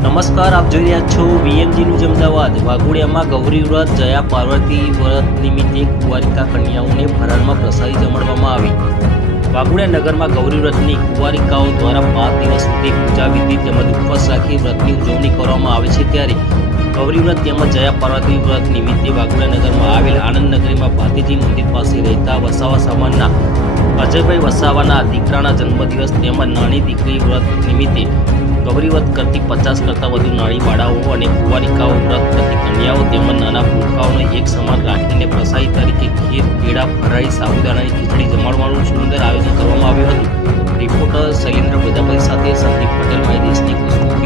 નમસ્કાર, આપ જોઈ રહ્યા છો વીએમજી ન્યૂઝ અમદાવાદ। વાઘોડિયામાં ગૌરી વ્રત જયા પાર્વતી વ્રત નિમિત્તે કુંવારિકા કન્યાઓને ફરાળમાં પ્રસાદી જમાડવામાં આવી। વાઘોડિયા નગરમાં ગૌરી વ્રતની કુંવારિકાઓ દ્વારા 5 દિવસ સુધી પૂજા વિધિ તેમજ ઉપવાસ રાખી વ્રતની ઉજવણી કરવામાં આવે છે। ત્યારે ગૌરી વ્રત તેમજ જયા પાર્વતી વ્રત નિમિત્તે વાઘોડિયા નગરમાં આવેલ આનંદ નગરીમાં ભાતીજી મંદિર પાસે રહેતા વસાવા સમાજના અજયભાઈ વસાવાના દીકરાના જન્મદિવસ તેમજ નાની દીકરી વ્રત નિમિત્તે ગૌરી વ્રત કરતી 50 કરતાં વધુ નાની બાળાઓ અને કુંવારિકાઓ વ્રત કરતી કન્યાઓ તેમજ નાના ભૂલકાઓને એક સમાન રાખીને પ્રસાદી તરીકે ખીર, કેળા, ફરાળી સાબુદાણાની ખીચડી જમાડવાનું સુંદર આયોજન કરવામાં આવ્યું હતું। રિપોર્ટર શૈલેન્દ્ર પ્રજાપતિ સાથે સંદીપ પટેલ, માય દેશની ખુશ્બુ।